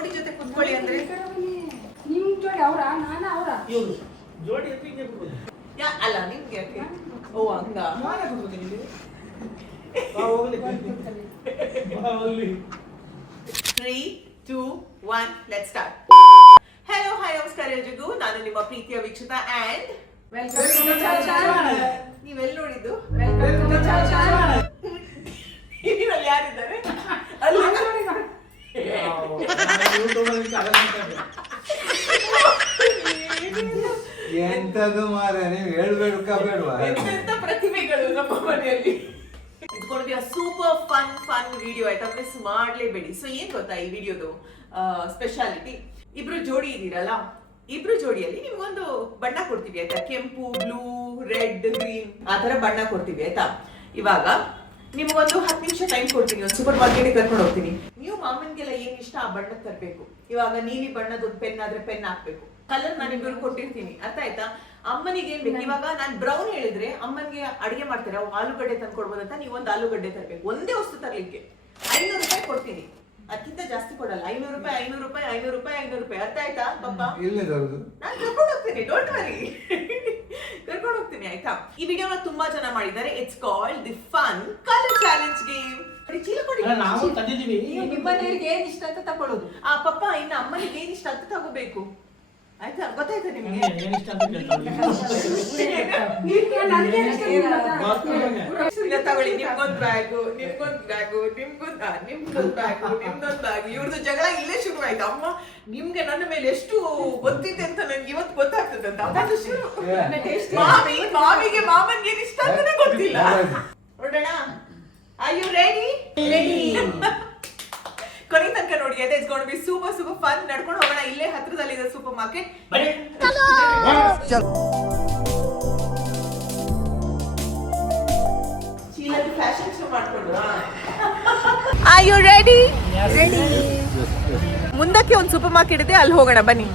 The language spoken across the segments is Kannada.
ಜೋಡಿ ಜೊತೆ ಕುತ್ಕೊಳ್ಳಿ ಅಂದ್ರೆ ನಿಮ್ ಜೋಡಿ ಅವರ ನಾನು ಅವರ ಜೋಡಿ ಅಂತ ಹಿಂಗೆ ಬಿಡ್ಬೋದು. ಅಲ್ಲ ನಿಮ್ಗೆ ಯಾಕೆ? ಓ ಹಂಗ. ನಾನೇ ಕೊಡ್ತೀನಿ ಇಲ್ಲಿ. ಬಾ ಹೋಗ್ಲಿ. ಬಾ ಹೋಗ್ಲಿ. 3, 2, 1, let's start. Hello, hi, ನಮಸ್ಕಾರ ಎಲ್ರಿಗೂ. ನಾನು ನಿಮ್ಮ ಪ್ರೀತಿಯ ವೀಕ್ಷಿತ and ವೆಲ್ಕಮ್ ಟು ಚಾನಲ್. ನೀವೆಲ್ಲಿ ನೋಡಿದ್ದು? Welcome to channel. ಇದರಲ್ಲಿ ಯಾರಿದ್ದಾರೆ? ಅಲ್ಲಿ ಎಂತದು ಮಾರೆ ನೀವು ಹೇಳ್ಬೇಡ್ವಾ ಎಂತೆಂತ ಪ್ರತಿಭೆಗಳು ನಮ್ಮ ಮನೆಯಲ್ಲಿ. It's going to be a super fun video ಆಯ್ತಾ, ಮಿಸ್ ಮಾಡ್ಲೇಬೇಡಿ. ಸೊ ಏನ್ ಗೊತ್ತಾ ಈ ವಿಡಿಯೋದು ಸ್ಪೆಷಾಲಿಟಿ, ಇಬ್ರು ಜೋಡಿ ಇದೀರಲ್ಲ, ಇಬ್ರು ಜೋಡಿಯಲ್ಲಿ ನಿಮ್ಗೊಂದು ಬಣ್ಣ ಕೊಡ್ತೀವಿ ಆಯ್ತಾ, ಕೆಂಪು, ಬ್ಲೂ, ರೆಡ್, ಗ್ರೀನ್ ಆ ತರ ಬಣ್ಣ ಕೊಡ್ತೀವಿ ಆಯ್ತಾ. ಇವಾಗ ನಿಮ್ಗೊಂದು 10 ನಿಮಿಷ ಟೈಮ್ ಕೊಡ್ತೀನಿ, ಒಂದು ಸೂಪರ್ ಮಾರ್ಕೆಟ್ ಕರ್ಕೊಂಡು ಹೋಗ್ತೀನಿ. ನೀವು ಮಾಮನ್ಗೆಲ್ಲ ಏನ್ ಇಷ್ಟ ಆ ಬಣ್ಣ ತರಬೇಕು. ಇವಾಗ ನೀಲಿ ಬಣ್ಣದ ಒಂದು ಪೆನ್ ಆದ್ರೆ ಪೆನ್ ಹಾಕ್ಬೇಕು, ಕಲರ್ ನಾನು ಇಬ್ಬರು ಕೊಟ್ಟಿರ್ತೀನಿ, ಅರ್ಥ ಆಯ್ತಾ. ಅಮ್ಮನಿಗೆ ಏನ್ ಬೇಕು, ಇವಾಗ ನಾನು ಬ್ರೌನ್ ಹೇಳಿದ್ರೆ ಅಮ್ಮನ್ಗೆ ಅಡಿಗೆ ಮಾಡ್ತಾರೆ, ಅವು ಆಲೂಗಡ್ಡೆ ತಂದು ಕೊಡ್ಬೋದಂತ ನೀವು ಒಂದು ಆಲೂಗಡ್ಡೆ ತರಬೇಕು. ಒಂದೇ ವಸ್ತು ತರ್ಲಿಕ್ಕೆ 500 ರೂಪಾಯಿ ಕೊಡ್ತೀನಿ, ಅದಕ್ಕಿಂತ ಜಾಸ್ತಿ ಕೊಡಲ್ಲ. 500 ರೂಪಾಯಿ 500 ರೂಪಾಯಿ 500 ರೂಪಾಯಿ 500 ರೂಪಾಯಿ, ಅರ್ಥ ಆಯ್ತಾ ಪಪ್ಪ? ಇಲ್ಲೇ ತರುದು ನಾನು ಕರ್ಕೊಂಡು ಹೋಗ್ತೀನಿ, ಡೋಂಟ್ ವರಿ, ಕರ್ಕೊಂಡು ಹೋಗ್ತೀನಿ ಆಯ್ತಾ. ಈ ವಿಡಿಯೋನ ತುಂಬಾ ಜನ ಮಾಡಿದ್ದಾರೆ. It's called the fun colour challenge game. ಚೀಲ ಕೊಡಿ. ನಾವು ತಂದಿದ್ದೀವಿ. ನಿಮ್ಮನೆಯವರಿಗೆ ಏನ್ ಇಷ್ಟ ಅಂತ ತಕೊಳ್ಳೋದು. ಆ ಪಪ್ಪ ಇನ್ನು ಅಮ್ಮನಿಗೆ ಏನ್ ಇಷ್ಟ ಅಂತ ತಗೋಬೇಕು ಆಯ್ತಾ, ಗೊತ್ತಾಯ್ತಾ ನಿಮ್ಗೆ? ಏನಿಷ್ಟ ಅಂತ ಕೇಳ್ತಾರೆ. ಇಲ್ಲ ತಗೊಳ್ಳಿ, ನಿಮ್ಗೊಂದು ಬ್ಯಾಗು, ನಿಮ್ಗೊಂದು ಬ್ಯಾಗು, ನಿಮ್ಗೊಂದು ಬ್ಯಾಗು, ನಿಮ್ದೊಂದು ಬ್ಯಾಗ್. ಇವ್ರದ್ದು ಜಗಳ ಇಲ್ಲೇ ಶುರು ಆಯ್ತು. ಅಮ್ಮ ನಿಮ್ಗೆ ನನ್ನ ಮೇಲೆ ಎಷ್ಟು ಗೊತ್ತಿದೆ ಅಂತ ನನ್ಗೆ ಇವತ್ತು ಗೊತ್ತಾಗ್ತದೆ ಅಂತ ಅಮ್ಮದು ಶುರು. ಮಾಮಿಗೆ ಮಾಮನ್ಗೆ ಏನ್ ಇಷ್ಟ ಅಂತಾನೆ ಗೊತ್ತಿಲ್ಲ. ನೋಡೋಣ, ಆರ್ ಯು ರೆಡಿ? ಕೊನೆ ತನಕ ನೋಡಿ, ಅದೇ it's gonna be super fun. ನಡ್ಕೊಂಡು ಹೋಗೋಣ, ಇಲ್ಲೇ ಹತ್ರದಲ್ಲಿದೆ ಸೂಪರ್ ಮಾರ್ಕೆಟ್. ಚೀಲದ ಫ್ಯಾಷನ್ ಶೋ ಮಾಡ್ಕೊಂಡು. Are you ready? ರೆಡಿ. ಮುಂದಕ್ಕೆ ಒಂದು ಸೂಪರ್ ಮಾರ್ಕೆಟ್ ಇದೆ, ಅಲ್ಲಿ ಹೋಗೋಣ ಬನ್ನಿ.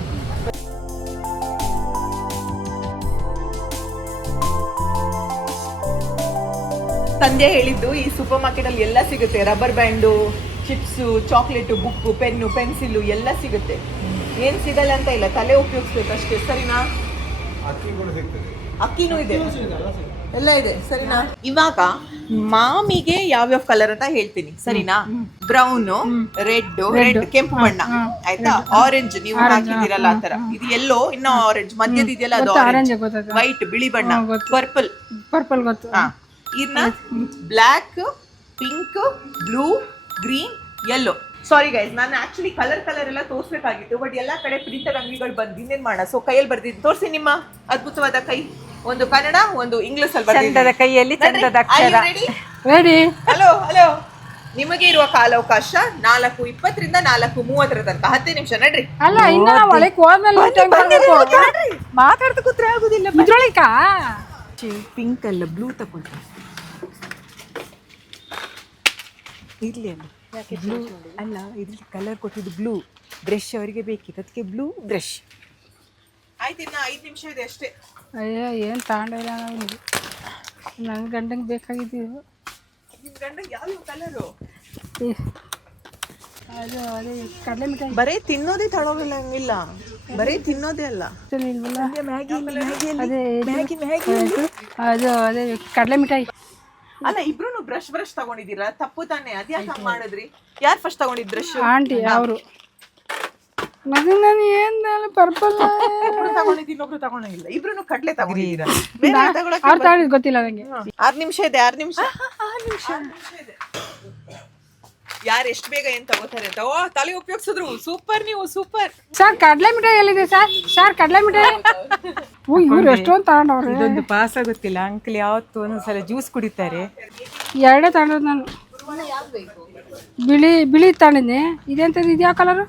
ತಂದೆ ಹೇಳಿದ್ದು ಈ ಸೂಪರ್ ಮಾರ್ಕೆಟ್ ಅಲ್ಲಿ ಎಲ್ಲ ಸಿಗುತ್ತೆ, rubber band, chips, chocolate, book, pen, pencil ಎಲ್ಲ ಸಿಗುತ್ತೆ. ಏನ್ ಸಿಗಲ್ಲ ಅಂತ ಇಲ್ಲ, ತಲೆ ಉಪಯೋಗಿಸ್ಬೇಕು ಅಷ್ಟೇ, ಸರಿನಾ? ಅಕ್ಕಿ ಕೂಡ ಸಿಗ್ತದೆ, ಅಕ್ಕಿನೂ ಇದೆ, ಎಲ್ಲ ಇದೆ, ಸರಿನಾ? ಇವಾಗ ಮಾಮಿಗೆ ಯಾವ್ಯಾವ ಕಲರ್ ಅಂತ ಹೇಳ್ತೀನಿ, ಸರಿನಾ? ಬ್ರೌನು, ರೆಡ್ ಕೆಂಪು ಬಣ್ಣ ಆಯ್ತಾ, ಆರೆಂಜ್ ನೀವು ಹಾಕಿದಿರಲ್ಲ ಆ ತರ, ಇದು ಎಲ್ಲೋ, ಇನ್ನ ಆರೆಂಜ್ ಮಧ್ಯದ ಇದೆಯಲ್ಲ ಅದು ಆರೆಂಜ್, ವೈಟ್ ಬಿಳಿ ಬಣ್ಣ, ಪರ್ಪಲ್ ಗೊತ್ತು. ಇನ್ನ black, pink, blue, green, yellow. Sorry guys, ನಾನು ಆಕ್ಚುಲಿ ಕಲರ್ ಎಲ್ಲ ತೋರಿಸಬೇಕಾಗಿತ್ತು, ಬಟ್ ಎಲ್ಲಾ ಕಡೆ ಪ್ರಿಂಟರ್ ಅಂಗಡಿಗಳು ಬಂದು ಇನ್ನೇನ್ ಮಾಡೋಣ. ಸೊ ಕೈಯಲ್ಲಿ ಬರ್ದಿದ್ದು ತೋರಿಸಿ, ನಿಮ್ಮ ಅದ್ಭುತವಾದ ಕೈ, ಒಂದು ಕನ್ನಡ ಒಂದು ಇಂಗ್ಲಿಷ್ ಅಲ್ಲಿ ಚಂದದ ಕೈಯಲ್ಲಿ ಚಂದದ ಅಕ್ಷರ. ರೆಡಿ? ಹಲೋ ನಿಮಗೆ ಇರುವ ಕಾಲಾವಕಾಶ 4:20 4:30 ತನಕ, 10 ನಿಮಿಷ ನಡ್ರಿ. ಅಲ್ಲ ಇನ್ನ ನಾವು ಒಳಗೆ ಹೋದ್ಮೇಲೆ ಮಾತಾಡ್ತಾ ಕೂತ್ರೆ ಆಗುದಿಲ್ಲ. ಇದ್ರೊಳಗ ಪಿಂಕ್ ಅಲ್ಲ, ಬ್ಲೂ ತಗೊಂಡ್ರೆ ಇರ್ಲಿ ಅಲ್ಲ. ಬ್ಲೂ ಅಲ್ಲ, ಇದ್ರಲ್ಲಿ ಕಲರ್ ಕೊಟ್ಟಿದ್ದು ಬ್ಲೂ. ಬ್ರಷ್ ಅವರಿಗೆ ಬೇಕಿತ್ತು, ಅದಕ್ಕೆ ಬ್ಲೂ ಬ್ರಷ್. ಆಯ್ತು, ಇನ್ನು 5 ನಿಮಿಷ ಇದೆ ಅಷ್ಟೇ. ಅಯ್ಯೋ ಏನು ತಗೊಂಡಿಲ್ಲ ನಾವು, ನನ್ನ ಗಂಡಂಗೆ ಬೇಕಾಗಿದ್ದೀವಿ. ನಿಮ್ ಗಂಡ ಯಾವ ಕಲರು? ಅದು ಅದೇ ಕಡಲೆ ಮಿಠಾಯಿ. ಬರೀ ತಿನ್ನೋದೇ ತಳೋಗಿಲ್ಲ, ಹಂಗಿಲ್ಲ, ಬರೀ ತಿನ್ನೋದೇ ಅಲ್ಲ. ಇಲ್ವಲ್ಲ ಅದೇ ಅದು ಅದೇ ಕಡಲೆ ಮಿಠಾಯಿ. ಅಲ್ಲ, ಇಬ್ರು ಬ್ರಷ್ ತಗೊಂಡಿದ್ದೀರಾ, ತಪ್ಪು ತಾನೆ? ಅದ್ಯಾಕೆ ಹಂಗ್ ಮಾಡಿದ್ರಿ? ಯಾರು ಫಸ್ಟ್ ತಗೊಂಡಿದ್ ಬ್ರಷ್? ಆಂಟಿ ಅವರು. ಮತ್ತೆ ನಾನು ಏನು ಪರ್ಪಲ್ ತಗೊಂಡಿದ್ದು, ಇನ್ನೊಬ್ರು ತಗೊಂಡಿಲ್ಲ, ಇಬ್ರು ಕಡ್ಲೆ ತಗೊಂಡಿದ್ದೀರಾ. ಅವ್ರು ತಗೊಂಡಿದ್ದು ಗೊತ್ತಿಲ್ಲ ನನಗೆ. 6 ನಿಮಿಷ ಇದೆ, 6 ನಿಮಿಷ ಇದೆ. ಯಾರು ಎಷ್ಟು ಬೇಗ ಏನ್ ತಗೋತಾರೆ ಅಂತ. ಓ, ತಲೆ ಉಪಯೋಗಿಸಿದ್ರು, ಸೂಪರ್, ನೀವು ಸೂಪರ್. ಸರ್ ಕಡಲೆ ಮಿಠಾಯಿ ಎಲ್ಲಿದೆ ಸರ್ ಕಡಲೆ ಮಿಠಾಯಿ. ಓ ಇವ್ರು ಎಷ್ಟೊಂದು ತಗೊಂಡವ್ರೆ. ಇದೊಂದು ಪಾಸ ಗೊತ್ತಿಲ್ಲ, ಅಂಕಲ್ ಯಾವತ್ತು ಒಂದೊಂದ್ಸಲ ಜ್ಯೂಸ್ ಕುಡಿತಾರೆ. ಎರಡೇ ತಗೊಂಡದ್ ನಾನು. ಬಿಳಿ ತಗೊಂಡಿದ್ದೆ. ಇದೆಂತದ್ದು, ಇದು ಯಾವ ಕಲರು?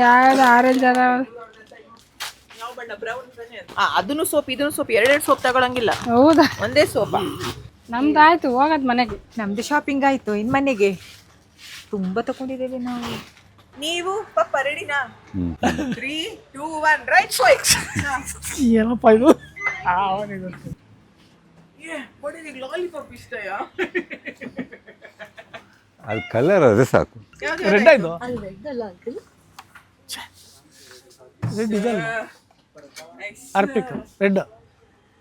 ಯಾವ್ದು ಆರೆಂಜ್ ಅದ. ಅದನ್ನು ಸೋಪ್, ಇದನ್ನು ಸೋಪ್, 2 ಸೋಪ್ ತಗೊಳಂಗಿಲ್ಲ. ಹೌದಾ? ಒಂದೇ ಸೋಪ. ನಮ್ದು ಆಯ್ತು, ಹೋಗದ್ ಮನೆಗೆ. ನಮ್ದು ಶಾಪಿಂಗ್ ಆಯ್ತು, ಇನ್ ಮನೆಗೆ ತುಂಬಾ ತಗೊಂಡಿದ್ದೇವೆ ನಾವು. ನೀವು ಪಪ್ಪ ರೆಡಿನಾ? 3, 2, 1 ರೈಟ್ ಸ್ಟ್ರೈಕ್. ಏನಪ್ಪ ಇದು? ಲಾಲಿಪಾಪ್ ಇಷ್ಟಯಾ? ಅದು ಕಲರ್ ಅದು ಸಾಕು. ರೆಡ್ ಆಯ್ತು ರೆಡ್ ಇದಲ್ಲ ಆರ್ಪಿಕ್ ರೆಡ್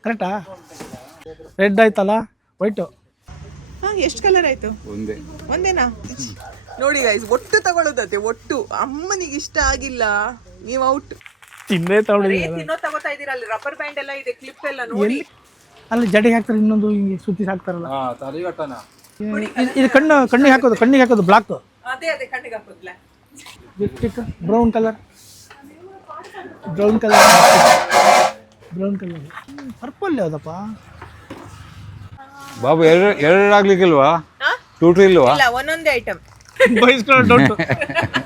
ಕರೆಕ್ಟಾ ರೆಡ್ ಆಯ್ತಲ್ಲ ವೈಟು ಹಾ ಎಷ್ಟು ಕಲರ್ ಆಯ್ತು? ಒಂದೇ. ಒಂದೇನಾ? ನೋಡಿ ಗೈಸ್, ಒಟ್ಟು ತಗೊಳ್ಳೋದತ್ತೆ, ಒಟ್ಟು. ಅಮ್ಮನಿಗೆ ಇಷ್ಟ ಆಗಿಲ್ಲ, ನೀವು ಔಟ್. ತಿನ್ನೇ ತಗೊಂಡಿದ್ದೀನಿ ತಿನ್ನೋ ತಗೋತಾ ಇದೀರ, ಅಲ್ಲಿ ರಬ್ಬರ್ ಬ್ಯಾಂಡ್ ಎಲ್ಲ ಇದೆ, ಕ್ಲಿಪ್ ಎಲ್ಲ ನೋಡಿ. ಅಲ್ಲಿ ಜಡೆಗೆ ಹಾಕ್ತಾರೆ, ಇನ್ನೊಂದು ಹಿಂಗೆ ಸುತ್ತಿ ಹಾಕ್ತಾರಲ್ಲ ತಲೆಗಟ್ಟನ ಇದು ಕಣ್ಣಿಗೆ ಹಾಕೋದು ಬ್ಲಾಕ್ ಅದೇ ಕಣ್ಣಿಗೆ ಹಾಕೋದ್ಲ. ಲಿಪ್ಸ್ಟಿಕ್ ಬ್ರೌನ್ ಕಲರ್ ಪರ್ಪಲ್ ಯಾವ್ದಪ್ಪ ಬಾಬು ಎರಡಾಗ್ಲಿಕ್ಕಿಲ್ವಾ? ಟೂಟು ಇಲ್ವಾ? ಇಲ್ಲ, ಒಂದೊಂದೇ ಐಟಮ್. ಬಯಸ್ಕೊಳ್ಳೋ ಡೌಟ್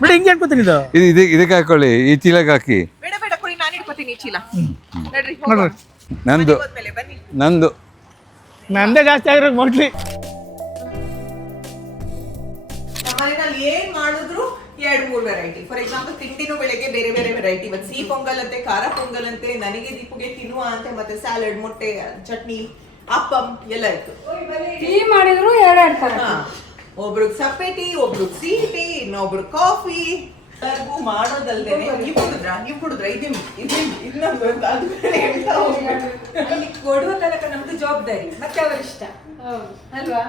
ಬಿಡಿ, ಹಿಂಗೆ ಅನ್ಕೋತೀನಿ ಇದು ಇದಕ್ಕೆ ಹಾಕೊಳ್ಳಿ, ಈ ಚೀಲಕ್ಕೆ ಹಾಕಿ. ಬೇಡ ಬೇಡ ಕೊಡಿ, ನಾನು ಇಟ್ಕೋತೀನಿ ಈ ಚೀಲ. ನಡ್ರಿ ನೋಡ್ರಿ ನಂದು ಹೋದ್ಮೇಲೆ ಬನ್ನಿ. ನಂದು ನಂದೇ ಜಾಸ್ತಿ ಆಗಿರೋದು ಮೋಸ್ಟ್ಲಿ. ನಮ್ಮನೇಲಿ ಏನ್ ಮಾಡಿದ್ರು 2-3 ವೆರೈಟಿ. ಫಾರ್ ಎಕ್ಸಾಂಪಲ್ ತಿಂಡಿನೂ ಬೆಳಗ್ಗೆ ಬೇರೆ ಬೇರೆ ವೆರೈಟಿ. ಇವತ್ತು ಸಿಹಿ ಪೊಂಗಲ್ ಅಂತೆ, ಖಾರ ಪೊಂಗಲ್ ಅಂತೆ, ನನಗೆ ದೀಪುಗೆ ತಿನ್ನುವ ಅಂತೆ, ಮತ್ತೆ ಸ್ಯಾಲಡ್, ಮೊಟ್ಟೆ, ಚಟ್ನಿ, ಅಪ್ಪಂ ಎಲ್ಲ ಇತ್ತು. ಟೀ ಮಾಡಿದ್ರು ಎರಡೆರಡು ತರ. ಒಬ್ರಿಗೆ ಸಪ್ಪೆ ಟೀ, ಒಬ್ರಿಗೆ ಸಿಹಿ ಟೀ, ಇನ್ನೊಬ್ರು ಕಾಫಿ. ಎಲ್ಲರಿಗೂ ಮಾಡೋದಲ್ದೇನೆ ನೀವು ಕುಡಿದ್ರ ಇನ್ನೊಂದು ಅಂತ ಅದ್ಮೇಲೆ ಹೇಳ್ತಾ ಹೋಗ್ಬೇಕು. ಅಲ್ಲಿ ಕೊಡುವ ತನಕ ನಮ್ದು ಜವಾಬ್ದಾರಿ, ಮತ್ತೆ ಅವರ ಇಷ್ಟ ಅಲ್ವಾ?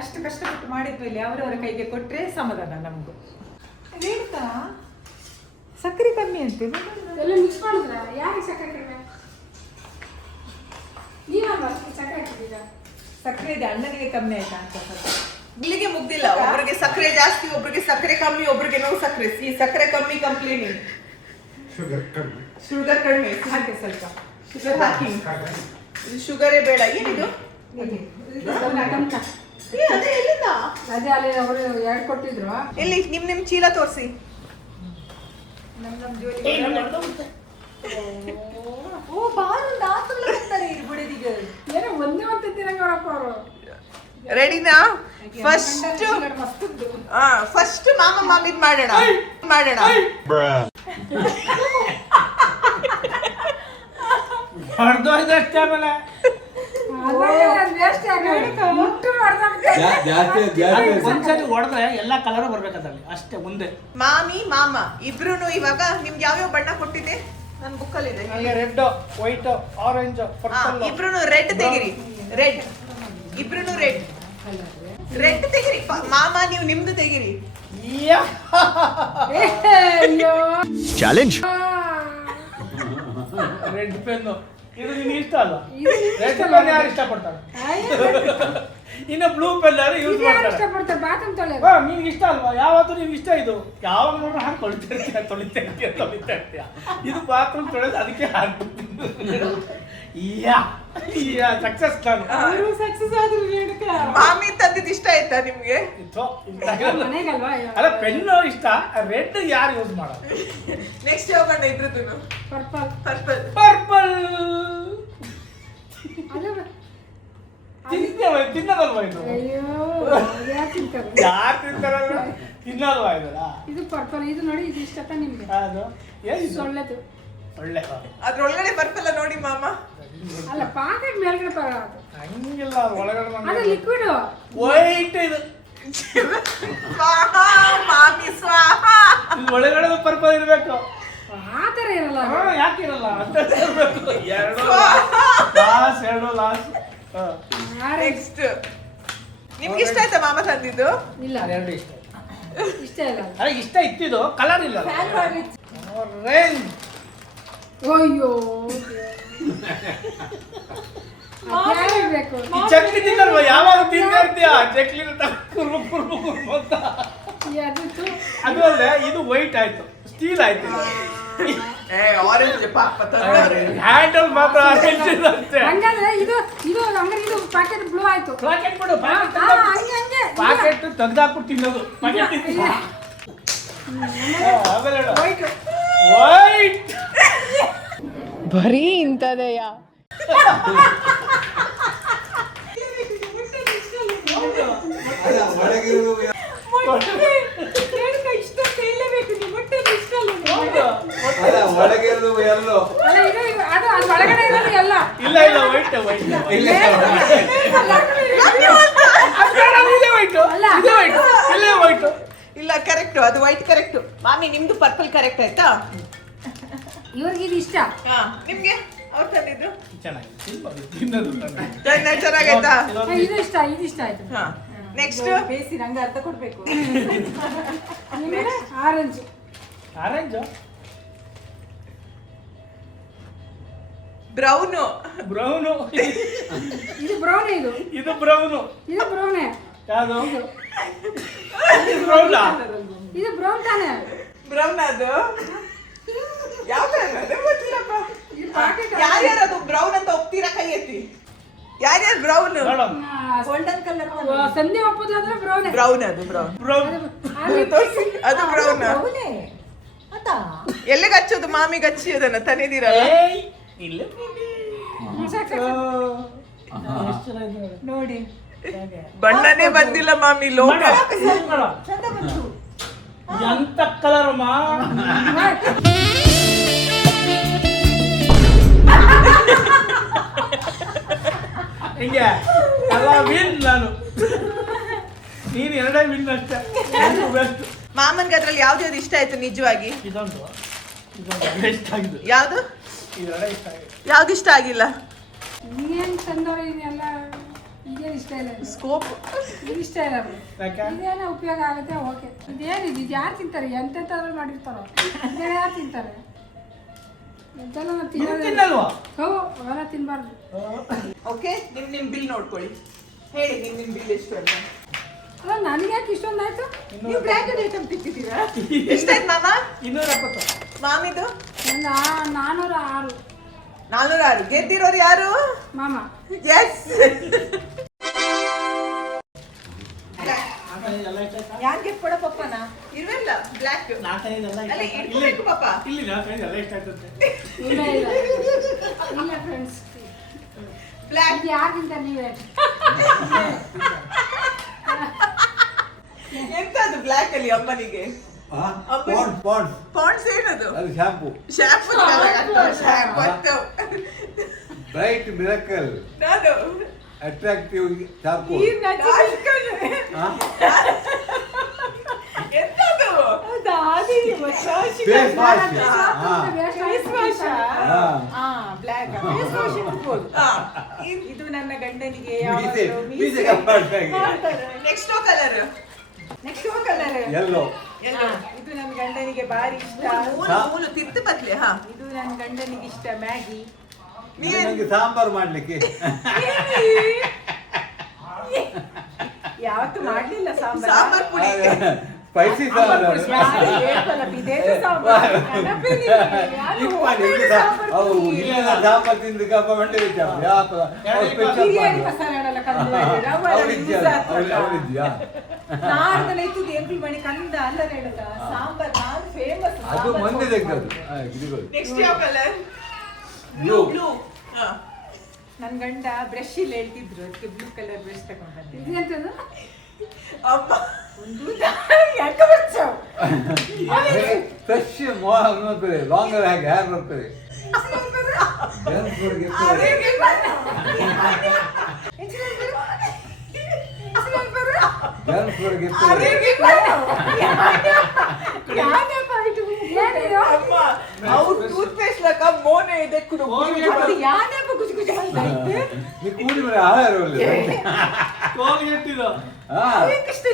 ಅಷ್ಟು ಕಷ್ಟಪಟ್ಟು ಮಾಡಿದ್ಮೇಲೆ ಅವರವರ ಕೈಗೆ ಕೊಟ್ರೆ ಸಮಾಧಾನ ನಮಗೂ. ಹೇಳ್ತಾ ಸಕ್ಕರೆ ಕಮ್ಮಿ ಅಂತೆ ಎಲ್ಲ ಮಿಕ್ಸ್ ಮಾಡಿದ್ರ? ಯಾರಿಗೆ ಸಕ್ಕರೆ ಕಡಿಮೆ? ನೀವಲ್ವಾ ಸಕ್ಕರೆ ಹಾಕಿದ್ದೀರಾ? ಸಕ್ಕರೆ ಇದೆ, ಅಣ್ಣನಿಗೆ ಕಮ್ಮಿ ಆಯ್ತಾ ಅಂತ ಸ್ವಲ್ಪ. ಇಲ್ಲಿಗೆ ಮುಗ್ದಿಲ್ಲ. ಒಬ್ರಿಗೆ ಸಕ್ಕರೆ ಜಾಸ್ತಿ, ಒಬ್ರಿಗೆ ಸಕ್ಕರೆ ಕಮ್ಮಿ, ಒಬ್ರಿಗೆ ನೋ ಸಕ್ಕರೆ. ಈ ಸಕ್ಕರೆ ಕಮ್ಮಿ ಕಂಪ್ಲೇಂಟ್, ಶುಗರ್ ಕಡಿಮೆ ಹಾಗೆ ಸ್ವಲ್ಪ ಶುಗರ್ ಹಾಕಿ. ಇದು ಶುಗರೇ ಬೇಡ. ಏನಿದು? ಟಮ್ಕ. ಅದೇ ಎಲ್ಲಿಂದ? ಅದೇ ಅಲ್ಲಿ ಅವರು ಎರಡು ಕೊಟ್ಟಿದ್ರು. ಎಲ್ಲಿ? ನಿಮ್ ಚೀಲ ತೋರಿಸಿ. ನಮ್ ಜೋಲಿ ಓ ಬಾರೊಂದು ಆತುಲ್ಲ ಬರ್ತಾರೆ ಈ ಬುಡದಿಗೆ. ಏನೋ ಒಂದೇ ಒಂದು ತಿನ್ನಂಗ ಅವರಪ್ಪ ಅವರು. ರೆಡಿನಾ? ಫಸ್ಟ್ ಮಾಮ ಮಾಮಿದ್ ಮಾಡೋಣ. ಹೊಡೆದೋಯ್ದಷ್ಟೇ ಆಮೇಲೆ ಒಂದ್ಸರಿ ಹೊಡೆದ್ರೆ ಎಲ್ಲಾ ಕಲರ್ ಬರ್ಬೇಕಂತಲ್ಲಿ ಅಷ್ಟೇ. ಮುಂದೆ ಮಾಮಿ ಮಾಮ ಇಬ್ರು ಇವಾಗ ನಿಮ್ಗೆ ಯಾವ್ಯಾವ ಬಣ್ಣ ಕೊಟ್ಟಿದೆ? ನನ್ ಬುಕ್ಕಲ್ಲಿ ಇದೆ. Red, white, orange, purple. ಇಬ್ರು ರೆಡ್ ತೆಗಿರಿ. ರೆಡ್, ಇಬ್ರು ರೆಡ್ ತೆಗಿರಿ. ಮಾಮ ನೀವು ನಿಮ್ದು ತೆಗಿರಿ. ಚಾಲೆಂಜ್. ರೆಡ್ ಪೆನ್ ಇದು ನಿನ್ಗೆ ಇಷ್ಟ ಅಲ್ಲ? ರೆಡ್ ಪೆನ್ ಯಾರು ಇಷ್ಟಪಡ್ತಾರೆ? ಇನ್ನು ಬ್ಲೂ ಪೆನ್ ಯೂಸ್ ಮಾಡ್ತಾರೆ. ಇಷ್ಟಪಡ್ತಾರೆ ಬಾತ್ರೂಮ್ ತೊಳೆ. ನಿನ್ಗೆ ಇಷ್ಟ ಅಲ್ವಾ? ಯಾವತ್ತೂ ನಿಮ್ಗೆ ಇಷ್ಟ ಇದು. ಯಾವಾಗ ನೋಡ್ರೆ ಹಾಕಿ ತೊಳಿತಾ ಇರ್ತೀಯ. ಇದು ಬಾತ್ರೂಮ್ ತೊಳೆದು ಅದಕ್ಕೆ ಸಕ್ಸಸ್ ನಾನು. ಅವರು ಸಕ್ಸಸ್ ಆದ್ರು ರೇಣುಕ. ಮಾಮಿ ತಂದಿದ್ ಇಷ್ಟ ಆಯ್ತಾ ನಿಮ್ಗೆ? ಮನೆಗಲ್ವಾ? ಅಲ್ಲ ಪೆನ್ನು ಇಷ್ಟ, ರೆಡ್ ಯಾರು ಯೂಸ್ ಮಾಡೋದು? ನೆಕ್ಸ್ಟ್ ಯಾವ ಬಣ್ಣ ಇದ್ರದ್ದು? ಪರ್ಪಲ್. ಪರ್ಪಲ್ ಅದೇ ತಿನ್ನೋದಲ್ವಾ ಇದು? ಅಯ್ಯೋ ಯಾರು ತಿಂತಾರೆ? ಯಾರು ತಿಂತಾರಲ್ಲ, ತಿನ್ನೋಲ್ವಾ ಇದಲ್ಲ? ಇದು ಪರ್ಪಲ್. ಇದು ನೋಡಿ, ಇದು ಇಷ್ಟ ನಿಮ್ಗೆ? ಅದು ಏನಿದು? ಒಳ್ಳೇದು. ಒಳ್ಳೆ ಅದ್ರೊಳಗಡೆ ಬರ್ಪಲ್ಲ ನೋಡಿ ಮಾಮ. ಅಲ್ಲ ಪಾಕೆಟ್ ಮೇಲ್ಗಡೆ ಬರೋದು ಹಂಗಿಲ್ಲ, ಒಳಗಡೆ ಅದು ಲಿಕ್ವಿಡ್ ವೈಟ್ ಇದು. ಸ್ವಾಹ ಮಾಮಿ ಸ್ವಾಹ. ಇದು ಒಳಗಡೆ ಪರ್ಪಲ್ ಇರ್ಬೇಕು. ಆ ಥರ ಇರಲ್ಲ. ಯಾಕೆ ಇರಲ್ಲ ಅಂತ ಇರ್ಬೇಕು. ಎರಡು ಲಾಸ್. ನೆಕ್ಸ್ಟ್ ನಿಮ್ಗೆ ಇಷ್ಟ ಆಯ್ತಾ ಮಾಮ ತಂದಿದ್ದು? ಇಲ್ಲ, ಎರಡು ಇಷ್ಟ. ಇಷ್ಟ ಇಲ್ಲ. ಅಲ್ಲ ಇಷ್ಟ ಇತ್ತಿದ್ದು, ಕಲರ್ ಇಲ್ಲ. ರೇಂಜ್. ಅಯ್ಯೋ ಬೇಕು. ಈ ಚಕ್ಲಿ ತಿನ್ನಲ್ವಾ? ಯಾವಾಗ ತಿಂತಾ ಇರ್ತೀಯ ಚಕ್ಲಿ ಕುರ್ಮು ಅಂತ. ಅದು ಅಲ್ಲದೆ ಇದು ವೈಟ್ ಆಯ್ತು, ಸ್ಟೀಲ್ ಆಯ್ತು. ಆರೆಂಜ್ ಪಾಪ ತಂದವ್ರೆ. ಹ್ಯಾಂಡಲ್ ಮಾತ್ರ ಆರೆಂಜ್ ಅಂತೆ. ಹಂಗಾದ್ರೆ ಇದು ಹಂಗಾರೆ ಇದು ಪ್ಯಾಕೆಟ್ ಬ್ಲೂ ಆಯ್ತು. ಪ್ಯಾಕೆಟ್ ಬಿಡು, ಹಂಗೆ ಪ್ಯಾಕೆಟ್ ತೆಗ್ದಾಕ್ಬಿಟ್ಟು ತಿನ್ನೋದು. ಆಮೇಲೆ ವೈಟ್ ಬರೀ ಇಂಥದೆಯ. ಒಳಗಿರೋದು ಎಲ್ಲೋ. ಅಲ್ಲ ಇದು ಅದು ಒಳಗಡೆ ಇರೋದು ಎಲ್ಲ. ಇಲ್ಲ ವೈಟ್ ವೈಟ್. ಅಲ್ಲ ಇದೆ ವೈಟ್. ಅಲ್ಲೇ ವೈಟ್. ಇಲ್ಲ ಕರೆಕ್ಟ್, ಅದು ವೈಟ್ ಕರೆಕ್ಟ್. ಮಾಮಿ ನಿಮ್ದು ಪರ್ಪಲ್ ಕರೆಕ್ಟ್ ಆಯ್ತಾ? ಇವ್ರಿಗೆ ಇದು ಇಷ್ಟ. ಹಾ, ನಿಮ್ಗೆ ಅವ್ರು ತಂದಿದ್ದು ಚೆನ್ನಾಗಿದೆ, ತಿನ್ಬೋದು, ತಿನ್ನೋದು ತಾನೇ. ಚೆನ್ನಾಗೈತಾ? ಇದು ಇಷ್ಟ, ಇದು ಇಷ್ಟ ಆಯ್ತು. ಹಾ, ನೆಕ್ಸ್ಟ್ ಬೇಸಿ ನಂಗೆ ಅರ್ಥ ಕೊಡ್ಬೇಕು. ಆರೆಂಜ್. Orange, brown. ಬ್ರೌನು. ಇದು ಬ್ರೌನ್. ಇದು ಇದು ಬ್ರೌನು. ಇದು ಬ್ರೌನೇ. ಯಾವುದು? ಬ್ರೌನಾ? ಇದು ಬ್ರೌನ್ ತಾನೆ. ಬ್ರೌನ್ ಅದು ಯಾವ ಗೊತ್ತಿಲ್ಲಪ್ಪ. ಇದು ಪಾಕೆಟ್. ಯಾರ್ಯಾರು ಅದು ಬ್ರೌನ್ ಅಂತ ಒಪ್ತೀರಾ? ಕೈ ಎತ್ತಿ. ಯಾರ್ಯಾರು ಬ್ರೌನ್? ನೋಡು. ಗೋಲ್ಡನ್ ಕಲರ್ ಸಂಧ್ಯಾ ಒಪ್ಪೋದಾದ್ರೆ ಬ್ರೌನ್. ಬ್ರೌನ್ ಅದು ಬ್ರೌನ್. ಬ್ರೌನ್. ಅದು ಬ್ರೌನ್. ಅವನೇ ಅದಾ? ಎಲ್ಲಿಗೆ ಹಚ್ಚೋದು? ಮಾಮಿಗೆ ಹಚ್ಚಿ ಅದನ್ನ ತಂದಿದ್ದೀರಲ್ಲ. ಏಯ್, ಇಲ್ಲೇ ಬಿಡಿ. ಎಷ್ಟು ಚೆನ್ನಾಗಿದೆ ನೋಡಿ. ನೋಡಿ ಬಣ್ಣನೇ ಬಂದಿಲ್ಲ ಮಾಮಿ, ಲೋಕ. ನೋಡು. ಚಂದ ಬಂತು. ಎಂತ ಕಲರ್ ಮಾ. ಹಿಂಗೆ ಎಲ್ಲ ವಿನ್ ನಾನು. ನೀನು ಎರಡೇ ವಿನ್ ಅಷ್ಟೇ. ಬೆಸ್ಟ್. ಮಾಮನ್ಗೆ ಅದ್ರಲ್ಲಿ ಯಾವ್ದು ಇಷ್ಟ ಆಯ್ತು ನಿಜವಾಗಿ? ಇದೊಂದು ಬೆಸ್ಟ್ ಆಗಿದೆ. ಯಾವ್ದು ಇದೆರಡೇ ಇಷ್ಟ ಆಗಿದೆ. ಯಾವ್ದು ಇಷ್ಟ ಆಗಿಲ್ಲ? ಇನ್ನೇನು ತಂದವ್ರು ಇದೆಲ್ಲ ಇದೇನು ಇಷ್ಟ ಇಲ್ಲ. ಸ್ಕೋಪ್ ಇದು ಇಷ್ಟ ಇಲ್ಲ. ಯಾಕೆ? ಇದೇನೋ ಉಪಯೋಗ ಆಗುತ್ತೆ. ಓಕೆ. ಇದೇನಿದು? ಇದು ಯಾರು ತಿಂತಾರೆ? ಎಂತೆಂಥವ್ರು ಮಾಡಿರ್ತಾರೋ ಇದೇನು ಯಾರು ತಿಂತಾರೆ? ಇದೆಲ್ಲ ನಾವು ತಿನ್ನೋದು. ತಿನ್ನಲ್ವಾ? ಹೌದು, ಅವೆಲ್ಲ ತಿನ್ನಬಾರ್ದು. ಓಕೆ, ನಿಮ್ ಬಿಲ್ ನೋಡ್ಕೊಳ್ಳಿ. ಹೇಳಿ ನಿಮ್ ಬಿಲ್ ಎಷ್ಟು ಅಂತ. ಅಲ್ಲ, ನನಗೆ ಯಾಕೆ ಇಷ್ಟೊಂದಾಯ್ತು? ನೀವು ಬ್ರ್ಯಾಂಡೆಡ್ ಐಟಮ್ ತಿಂತಿದ್ದೀರಾ? ಎಷ್ಟಾಯ್ತು ಮಾಮ? 270. ಮಾಮಿದು ಒಂದು 406. 406. ಗೆದ್ದಿರೋರು ಯಾರು? ಮಾಮ. ಎಸ್. ಎಲ್ಲ ಇಷ್ಟ ಆಯ್ತಾ? ಯಾರಿಗೆ ಕೊಡ ಪಪ್ಪನ? ಇರಲ್ಲ ಬ್ಲ್ಯಾಕ್. ನಾಲ್ಕೈದು ಎಲ್ಲ ಅಲ್ಲ, ಇಷ್ಟ ಆಯ್ತಾ? ಇಟ್ಕೋಬೇಕು ಪಾಪ. ಇಲ್ಲಿ ನಾಲ್ಕೈದು ಎಲ್ಲ ಇಷ್ಟ ಆಯ್ತಂತೆ. ಇಲ್ಲ ಇಲ್ಲ ಇಲ್ಲ ಫ್ರೆಂಡ್ಸ್, ಬ್ಲ್ಯಾಕ್. ಇದು ಯಾರು ತಿಂತಾರೆ? ನೀವೇ. ಎಂತದು ಬ್ಲ್ಯಾಕ್ ಅಲ್ಲಿ ಅಮ್ಮನಿಗೆ? ಪಾಂಡ್ಸ್ ಏನದು? ಅದು shampoo. Shampoo. Shampoo bright miracle ಅದು ಅಟ್ರಾಕ್ಟಿವ್ ಶಾಂಪು. ಎಂತದು? Face wash. Black face wash ಇಟ್ಬೋದು. ಹಾ. ಇದು ನನ್ನ ಗಂಡನಿಗೆ next colour. Next colour yellow. ಇದು ನನ್ನ ಗಂಡನಿಗೆ ಬಾರಿ ಇಷ್ಟ. ಮೂಲು ತಿರ್ತು ಬದ್ಲೆ. ಹಾ, ಇದು ನನ್ನ ಗಂಡನಿಗೆ ಇಷ್ಟ ಮ್ಯಾಗಿ. ನನಗೆ ಸಾಂಬಾರು ಮಾಡ್ಲಿಕ್ಕೆ. ಯಾವತ್ತು ಮಾಡ್ಲಿಲ್ಲ ಸಾಂಬಾರ್. ಸಾಂಬಾರ್ ಪುಡಿ. ಸ್ಪೈಸಿ ಸಾಂಬಾರು. ಯಾರು ಹೇಳ್ತಲ್ಲ, ವಿದೇಶ ಸಾಂಬಾರ್. ನೆನಪೇ ಇಲ್ಲ. ಯಾರು ಹೋಗ್ಬೇಡಿ ಸಾಂಬಾರ್ ಪುಡಿ. ಸಾಂಬಾರು ತಿಂದು ಕಪ್ಪ ಮಂಡೆ ಬಿರಿಯಾನಿ ಮಸಾಲೆ ಆಡಲ್ಲ ಕಂದು ಅವಳಿದ್ಯಾ? ನಾರ್ದಲ್ಲ ಇತ್ತು ಎಂಪಿ ಮಣಿ ಕಂದ ಅಲ್ಲ ಹೇಳುದ ಸಾಂಬಾರ್. ನಾನು ಫೇಮಸ್. ಅದು ಮಂದಿ ತೆಗ್ದದು ಗಿರಿಗಳು. ನೆಕ್ಸ್ಟ್ ಯಾವ ಕಲರ್? ಬ್ಲೂ. ಬ್ಲೂ. ಹಾ. ನನ್ ಗಂಡ ಬ್ರಷ್ ಇಲ್ಲ ಹೇಳ್ತಿದ್ರು, ಅದಕ್ಕೆ ಬ್ಲೂ ಕಲರ್ ಬ್ರಷ್ ತಗೊಂಡ್ ಬಂದೆ. ಇದೆಂತದು? ಅಮ್ಮ ಒಂದು ಯಾಕೆ ಬರ್ತಾವ್? ಫ್ರೆಶ್ ಬರ್ತದೆ, ಲಾಂಗರ್ ಹಾಗೆ ಹೇರ್ ಬರ್ತದೆ. ಅಮ್ಮ ಅವ್ರು ಟೂತ್ ಪೇಸ್ಟ್ ಲಕ ಮೋನೆ ಇದೆ ಕುಡು. ಯಾನೇ ಗುಜು ಗುಜು ಅಂತ ಐತೆ. ನೀ ಕೂಡಿ ಮೇಲೆ ಹಾಳಾರ ಹೋಗಿ ಇಟ್ಟಿದ್ದು. ಇಷ್ಟ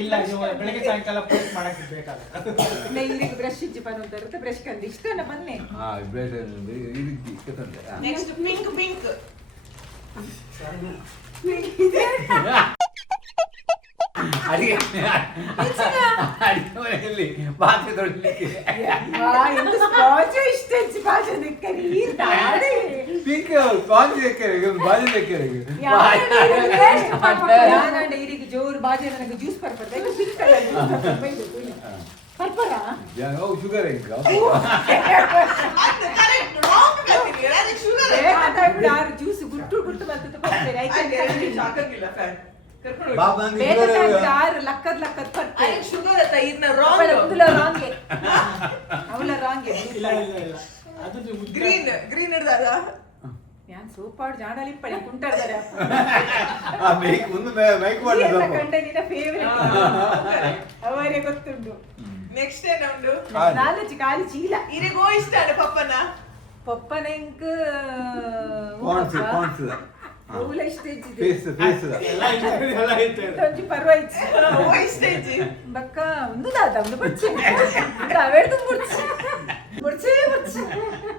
ಇಲ್ಲ, ನೀವು ಬೆಳಗ್ಗೆ ಸಾಯಂಕಾಲ ಪೇಸ್ಟ್ ಮಾಡಕ್ಕೆ ಬೇಕಾಗುತ್ತೆ. ಇಲ್ಲಿಗೆ ಬ್ರಷ್ ಇಜ್ಜಿ ಬಂದ ಬ್ರಷ್ ಕಂಡು ಇಷ್ಟನ ಬನ್ನೆ. Next pink. ಪಿಂಕ್ ಅಡಿಗೆ ಪಾತ್ರೆ ತೊಳಿಲಿಕ್ಕೆ ಇಷ್ಟ ಬಾಜು ನಿಕ್ಕರಿ ಪಿಂಕ್ ಸ್ಪಾಂಜ್ ತೆಕ್ಕರಿಗೆ ಬಾಜಿ ತೆಕ್ಕರಿಗೆ ಡೈರಿಗೆ ಜೋರು ಬಾಜಿ ನನಗೆ ಜ್ಯೂಸ್ ಪರ್ಪರ್ ಪಿಂಕ್ ಕಲರ್ ಪರ್ಪರಾ ಶುಗರ್ ಈಗ ಯಾರು ಜ್ಯೂಸ್ ಗುಟ್ಟು ಗುಟ್ಟು ಬರ್ತದೆ ಬರ್ತಾರೆ ಹಾಕಂಗಿಲ್ಲ ಫ್ಯಾನ್. ಬಾಬಾ ಯಾರು ಲಕ್ಕದ್ ಲಕ್ಕದ್ ಬರ್ತಾರೆ. ಶುಗರ್ ಅಂತ ಇದನ್ನ ರಾಂಗ್. ಅವಳ ರಾಂಗ್ ಇಲ್ಲ ಇಲ್ಲ ಇಲ್ಲ, ಅದು ನೀವು ಗ್ರೀನ್ ಹಿಡ್ದಾಗ ಯಾನ್ ಸೂಪಾಡು ಜಾಣಲಿಪ್ಪಣೆ ಕುಂಟಾಡ್ತಾರೆ ಆ ಮೈಕ್ ಒಂದು ಮೈಕ್ ಮಾಡಿ ಸ್ವಲ್ಪ ಕಂಟೆಂಟಿನ ಫೇವರೇಟ್ ಅವರೇ ಗೊತ್ತುಂಟು. ನೆಕ್ಸ್ಟ್ ಏನು ಉಂಡು ನಾಲಜಿ ಖಾಲಿ ಚೀಲ ಇರಿಗೋ ಇಷ್ಟ ಪಪ್ಪನ ಪಪ್ಪನೆಂಕ್ ಪಾಂಡ್ಸ್ ಪೂಲ ಇಷ್ಟ ಇದ್ದಿದೆ ಫೇಸ್ ಎಲ್ಲ ಇರ್ತದೆ. ಒಂಜಿ ಪರ್ವಾಯ್ತು ಓ ಇಷ್ಟ ಇಜ್ಜಿ ಬಕ್ಕ ಒಂದು ದಾದ ಒಂದು ಬಚ್ಚಿ ಅವೆಡ್ದು ಮುಡ್ಚಿ ಮುಡ್ಚೇ ಮುಡ್ಚಿ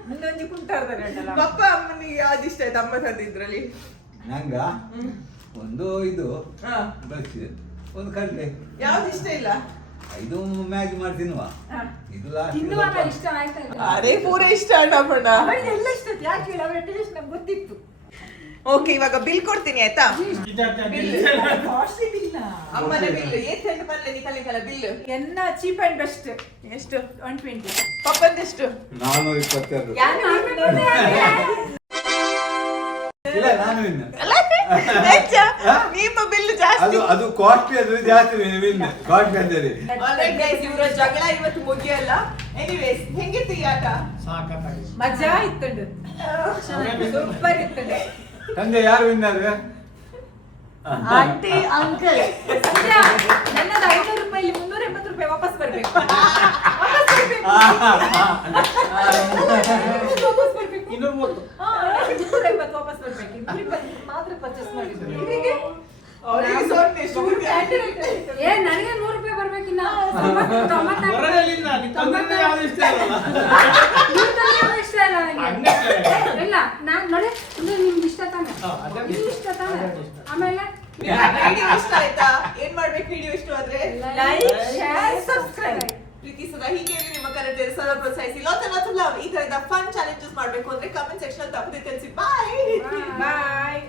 ಮುಂದೊಂಜಿ ಕುಂಟಾಡ್ತಾರೆ ಅಣ್ಣಲ್ಲ ಪಪ್ಪ ಅಮ್ಮನಿಗೆ ಯಾವ್ದು ಇಷ್ಟ ಆಯ್ತು ಅಮ್ಮ ತಂದಿದ್ರಲ್ಲಿ ನಂಗ ಒಂದು ಇದು ಹಾ ಬಸ್ ಒಂದು ಕಡಲೆ ಯಾವ್ದು ಇಷ್ಟ ಇಲ್ಲ ಇದು ಮ್ಯಾಗಿ ಮಾಡಿ ತಿನ್ನುವ ಇದು ತಿನ್ನುವಾಗ ಲಾಸ್ಟ್ ಇಷ್ಟ ಆಯ್ತಾ ಇಲ್ಲ ಅದೇ ಪೂರ ಇಷ್ಟ ಅಣ್ಣಪ್ಪಣ್ಣ ಅವರಿಗೆ ಎಲ್ಲ ಇಷ್ಟ ಯಾಕೆ ಹೇಳಿ ಅವರ ಟೇಸ್ಟ್ ನಮ್ಗೆ ಗೊತ್ತಿತ್ತು ಓಕೆ ಇವಾಗ ಬಿಲ್ ಕೊಡ್ತೀನಿ ಆಯ್ತಾ ಕಾಸ್ಟ್ಲಿ ಬಿಲ್ಲ ಅಮ್ಮನ ಬಿಲ್ ಏತ್ ಹೆಂಡ್ ಮಲ್ಲೆ ನೀ ಕಲಿಕಲ ಬಿಲ್ ಎನ್ನ ಚೀಪ್ ಅಂಡ್ ಬೆಸ್ಟ್ ಎಷ್ಟು 120 ಪಪ್ಪಂದೆಷ್ಟು 422 ಇಲ್ಲ ನಾನು ವಿನ್ ಹೆಚ್ಚ ನಿಮ್ಮ ಬಿಲ್ ಜಾಸ್ತಿ ಅದು ಕಾಸ್ಟ್ಲಿ ಅದು ಜಾಸ್ತಿ ವಿನ್ ಕಾಸ್ಟ್ಲಿ ಅಂದರೆ ಆಲ್ರೈಟ್ ಗೈಸ್ ಇವರ ಜಗಳ ಇವತ್ತು ಮುಗಿಯಲ್ಲ ಎನಿವೇಸ್ ಹೆಂಗಿತ್ತು ಈ ಆಟ ಸಾಕಾಗಿ ಮಜಾ ಇತ್ತುಂಡು ಸೂಪರ್ ಇತ್ತುಂಡು ತಂದೆ ಯಾರು ವಿನ್ ಆದ್ರೆ ಆಂಟಿ ಅಂಕಲ್ ನನ್ನದು 500 ರೂಪಾಯಿ 380 ರೂಪಾಯಿ ವಾಪಸ್ ಬರ್ಬೇಕು ವಾಪಸ್ ಬರ್ಬೇಕು ವಾಪಸ್ ಬರ್ಬೇಕು 230 280 ವಾಪಸ್ ಬರ್ಬೇಕು ಇಬ್ಬರಿಗೆ ಮಾತ್ರ ಪರ್ಚೇಸ್ ಮಾಡಿದ್ರು ಇವರಿಗೆ ಅವರಿಗೆ ಸೊನ್ನೆ ಶೂಟ್ ಏ ನನಗೆ 100 ರೂಪಾಯಿ ಬರ್ಬೇಕಿನ್ನ 94 ಹೊರಗಲ್ಲಿಂದ ನೀ ತಂದದ್ದು ಯಾವ್ದು ಇಷ್ಟ ಅಲ್ಲ ಇಷ್ಟ ಇಲ್ಲ ನನಗೆ. ಇಲ್ಲ ನಾನ್ ನೋಡಿ ಇದು ನಿಮ್ಗೆ ಇಷ್ಟ ತಾನೆ ಇದು ಇಷ್ಟ ತಾನೆ ಆಮೇಲೆ ವಿಡಿಯೋ ಇಷ್ಟ ಆಯ್ತಾ ಏನ್ ಮಾಡ್ಬೇಕು ವಿಡಿಯೋ ಇಷ್ಟ ಆದ್ರೆ ಲೈಕ್ ಶೇರ್ ಸಬ್ಸ್ಕ್ರೈಬ್ ಪ್ರೀತಿಸದ ಹೀಗೆ ನಿಮ್ಮ ಕರೆಕ್ಟ್ ಸದಾ ಪ್ರೋತ್ಸಾಹಿಸಿ ಲಾಟ್ಸ್ ಆಫ್ ಲವ್ ಈ ತರದ ಫನ್ ಚಾಲೆಂಜಸ್ ಮಾಡ್ಬೇಕು ಅಂದ್ರೆ ಕಮೆಂಟ್ ಸೆಕ್ಷನ್ ತಪ್ಪದೆ ತಿಳಿಸಿ ಬಾಯ್ ಬಾಯ್